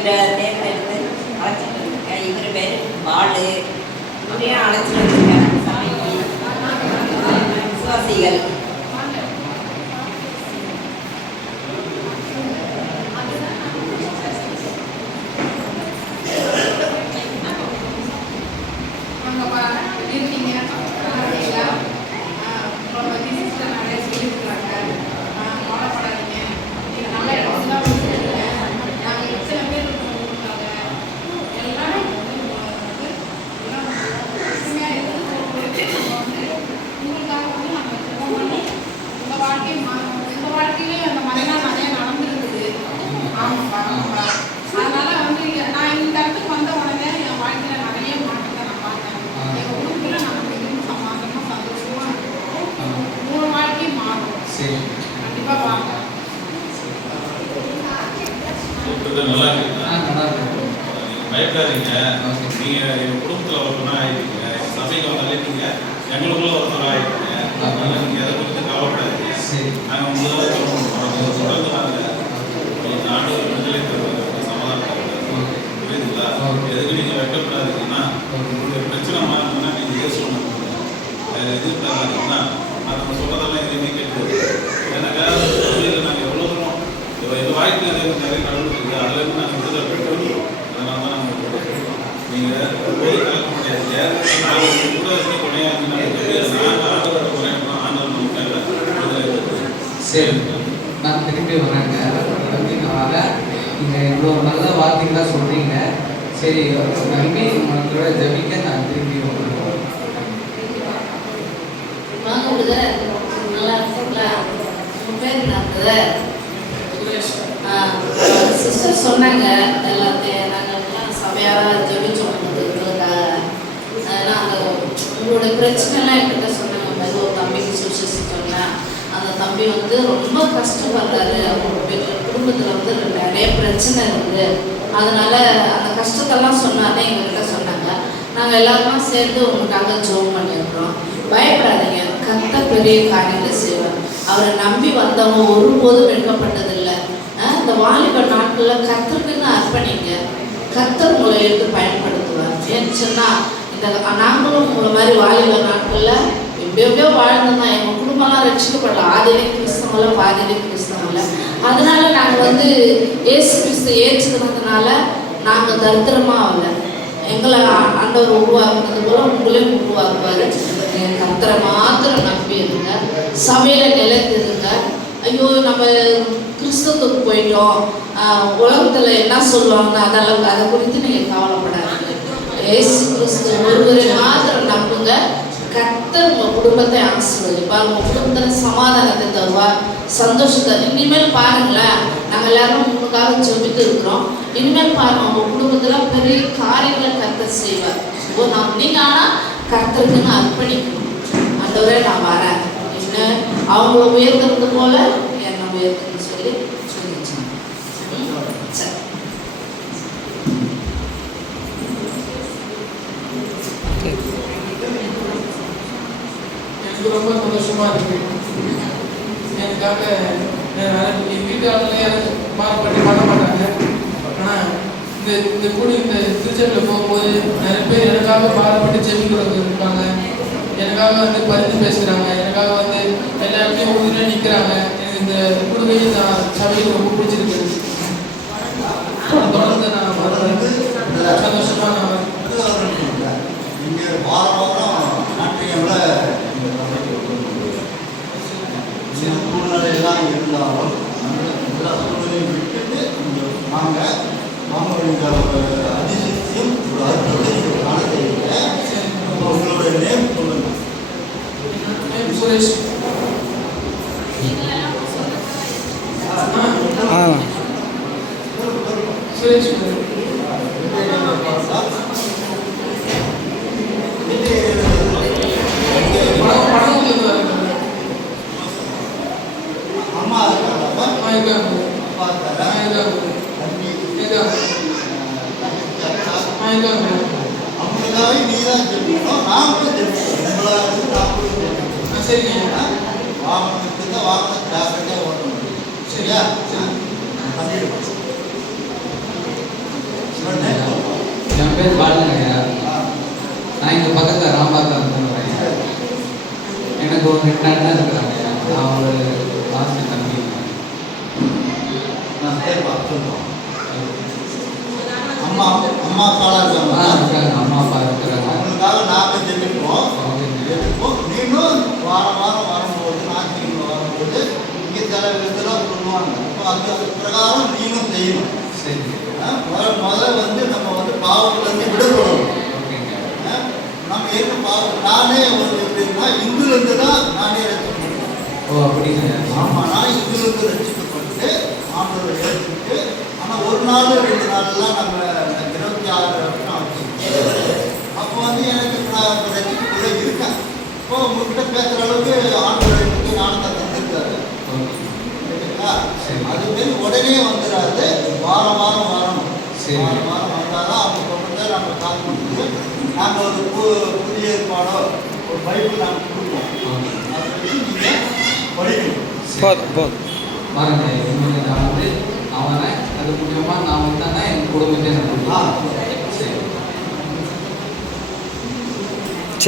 இவரை தேர்ந்தெடுத்து அழைச்சிட்டு வந்திருக்கேன். இவர் பேர் பாலு. இவரையும் அழைச்சிட்டு வந்திருக்கேன் சபைக்கு. விசுவாசிகள் நல்லா இருக்கு. பயப்படாதீங்க. நீங்கள் எங்கள் குடும்பத்தில் ஒருத்தனாக ஆகிட்டீங்க, சபைக்கு வந்தாலே நீங்கள் எங்களுக்குள்ள ஒருத்தராக ஆகிட்டீங்க. அதனால நீங்கள் எதை குறித்து கவலைப்படாதீங்க. நாங்கள் முதல்ல சொல்கிறது நாங்கள் நாடு விடுதலை சமாதானம் புரியுதுங்களா? எதுக்கு நீங்கள் வெட்டப்படாதீங்கன்னா உங்களுடைய பிரச்சனை மாறினா நீங்கள் யோசனை வேறு எதுவும் பண்ணாதீங்கன்னா நம்ம சொல்கிறதெல்லாம் எதுவுமே கேட்குது. எனக்காக நாங்கள் எவ்வளோ தூரம் எங்கள் வாழ்க்கை நிறைய கடவுள் இருக்குது. அதுலேருந்து நாங்கள் விடுதலை பெற்றோம். அதனால தான் நாங்கள் சொல்கிறோம். நீங்கள் போய் கலக்க முடியாது. நாங்கள் கூட இருந்து குறையாக நாங்கள் ஆண்டோட குறையணும். ஆண்டவர் நமக்காக விடுதலை பெற்றோம். சரி, நான் திரும்பி வரேங்க. வரேன். நீங்கள் இவ்வளோ நல்ல வார்த்தைகளாக சொல்கிறீங்க. சரி, நம்பி உங்களோட ஜபிக்க நான் திரும்பி வரேன். வாங்க விடுதலை. நல்லா இருக்குங்களா? உங்கள் பேர் என்ன? சிஸ்டர் சொன்னாங்க எல்லாத்தையும் நாங்கள் சபையாக ஜெபிச்சோம் எங்களுக்காக. அதனால் அந்த உங்களுடைய பிரச்சனைலாம் என்கிட்ட சொன்னாங்க. மாதிரி ஒரு தம்பிக்கு சுவிசேஷிச்சோன்னா அந்த தம்பி வந்து ரொம்ப கஷ்டப்படுறாரு. அவங்க குடும்பத்தில் நிறைய பிரச்சனை இருக்குது. அதனால் அந்த கஷ்டத்தெல்லாம் சொன்னாலே எங்ககிட்ட சொன்னாங்க. நாங்கள் எல்லாருமா சேர்ந்து உங்களுக்காக ஜெபம் பண்ணியிருக்கிறோம். பயப்படாதீங்க, கர்த்தர் பெரிய காரியங்களை செய்வார். அவரை நம்பி வந்தவங்க ஒருபோதும் வெட்கப்பட்டதில்லை. இந்த வாலிப நாட்களில் கர்த்தருக்குன்னு அர்ப்பணிங்க. கர்த்தர் உங்களை எடுத்து பயன்படுத்துவார். ஏன்னு சொன்னால் இந்த நாங்களும் உங்களை மாதிரி வாலிப நாட்களில் எப்படியோ வாழ்ந்தோம்னா எங்கள் குடும்பம்லாம் ரட்சிக்கப்படல. ஆதிலே கிறிஸ்தவங்கள பாதிலே கிறிஸ்தவங்கள. அதனால நாங்கள் வந்து ஏசு கிறிஸ்து ஏற்றுக்கிறதுனால நாங்கள் தரித்திரமாக ஆகலை. எங்களை ஆண்டவர் உருவாக்குறது போல உங்களையும் உருவாக்குவார். கர்த்தரை மாத்திரம் நம்பி இருங்க. சபையில் நிலைத்திருங்க. ஐயோ நம்ம கிறிஸ்தவத்துக்கு போயிட்டோம், உலகத்தில் என்ன சொல்லுவாங்க அதெல்லாம் அதை குறித்து நீங்கள் கவலைப்படாதீங்க. ஏசு கிறிஸ்து ஒருவரை மாத்திரம் நம்புங்க. கர்த்தர் உங்கள் குடும்பத்தை ஆசீர்வதிப்பார். உங்கள் குடும்பத்தில் சமாதானத்தை தருவார், சந்தோஷத்தை. இனிமேல் பாருங்களேன், நாங்கள் எல்லாரும் உங்களுக்காக ஜெபித்து இருக்கிறோம். இனிமேல் பாருங்கள், உங்கள் குடும்பத்தில் பெரிய காரியங்களை கர்த்தர் செய்வார். நீங்கள் ஆனால் கர்த்தருக்குன்னு அர்ப்பணிக்கணும். ஆண்டவரே நான் வரேன், என்ன அவங்கள உயர்த்துறது போல என்ன உயர்த்துன்னு சொல்லி சொல்லிச்சாங்க. சரி, எனக்கு ரொம்ப சந்தோஷமா இருக்கு. எனக்காக என் வீட்டாளர்களே எனக்கு மாறுபட்டு பண்ண மாட்டாங்க. ஆனால் இந்த கூடி இந்த திருச்செப்பில் போகும்போது நிறைய பேர் எனக்காக பாடுபட்டு ஜெபிக்கிறவங்க இருப்பாங்க. எனக்காக வந்து பரிந்து பேசுகிறாங்க. எனக்காக வந்து எல்லா இடத்துலையும் உறுதியாக நிற்கிறாங்க. எனக்கு இந்த குடும்பையும் நான் சபையில் ரொம்ப பிடிச்சிருக்கு. தொடர்ந்து நான் சந்தோஷமாக நான் இங்கே வாரம் நாட்டியமில் சூழ்நிலையெல்லாம் இருந்தாலும் எல்லா சூழ்நிலையும் விட்டுட்டு இங்கே வாங்க. இந்த அதிசயத்தையும் ஒரு அற்புதத்தையும் காண செய்யுங்க. உங்களுடைய நேம் சொல்லுங்க. சுரேஷ். சுரேஷ் அம்மா அவங்களுக்காக நீ தான் ஜெபிக்கணும். நாங்களும் ஜெபிக்கணும். உங்களாக நாங்களும் ஜெபிக்கணும். சரிங்க. வாகனத்துக்கு தான் வாகனத்தை ஜாக்கிரதையாக ஓட்ட முடியும். சரியா? பண்ணிடுவோம். பேர் பாலுங்க ஐயா. ஆ, நான் இங்கே பக்கத்தில் ராம்பாக்கா வந்துடுறேன். எனக்கு ஒரு 2 அண்ணன் இருக்கிறாங்க ஐயா. நான் ஒரு லாஸ்ட் தம்பி. நான் சரிப்பா சொல்லுவோம். அம்மா அம்மா அப்பாலாம் இருக்காங்க. இருக்காங்க, அம்மா அப்பா இருக்கிறாங்க. அவங்களுக்காக நாங்கள் ஜெபிப்போம். ஓகேங்க. ஜெபிப்போம். நீங்களும் வாரம் வாரம் வரும்போது ஞாயிற்றுக்கிழமை வரும்போது இங்கே சில விதத்தில் சொல்லுவாங்க. அப்போ அது பிரகாரம் நீங்களும் செய்யணும். சரி. முதல்ல வந்து நம்ம வந்து பாவத்திலேருந்து விடுபடணும். ஓகேங்க. நம்ம ஏற்க பாவம் நானே வந்து எப்படின்னா இந்துலேருந்து தான் நானே ரசிக்கப்பட்டேன். ஓ அப்படிங்க. ஆமாம், நான் இந்துலேருந்து ரசிக்கப்பட்டு ஆண்டவரை ஏற்றுக்கிட்டு, ஆனால் ஒரு நாள் 2 நாளெல்லாம் நம்ம 26 வருஷம் ஆச்சு. அப்போ வந்து எனக்கு நான் ரசிக்கக்குள்ளே இருக்கேன். இப்போ உங்கள்கிட்ட பேசுகிற அளவுக்கு ஆண்டவரை பற்றி ஞானத்தை தந்திருக்காரு. சரிங்களா? அதுமாரி உடனே வந்துடாது. வாரம் வாரம் வரணும். வாரம் வாரம் வந்தால் தான் அவங்க சொல்கிறத நம்ம காத்து கொடுத்து நாங்கள் ஒரு புதிய ஏற்பாடோ ஒரு பைபிள் நாங்கள் கொடுப்போம். அதை வச்சு நீங்கள் படிக்கணும். பாருங்க, இன்னொன்று நான் வந்து அவனை அது மூலியமாக நான் வந்தேன்னா எங்கள் குடும்பத்தை நான்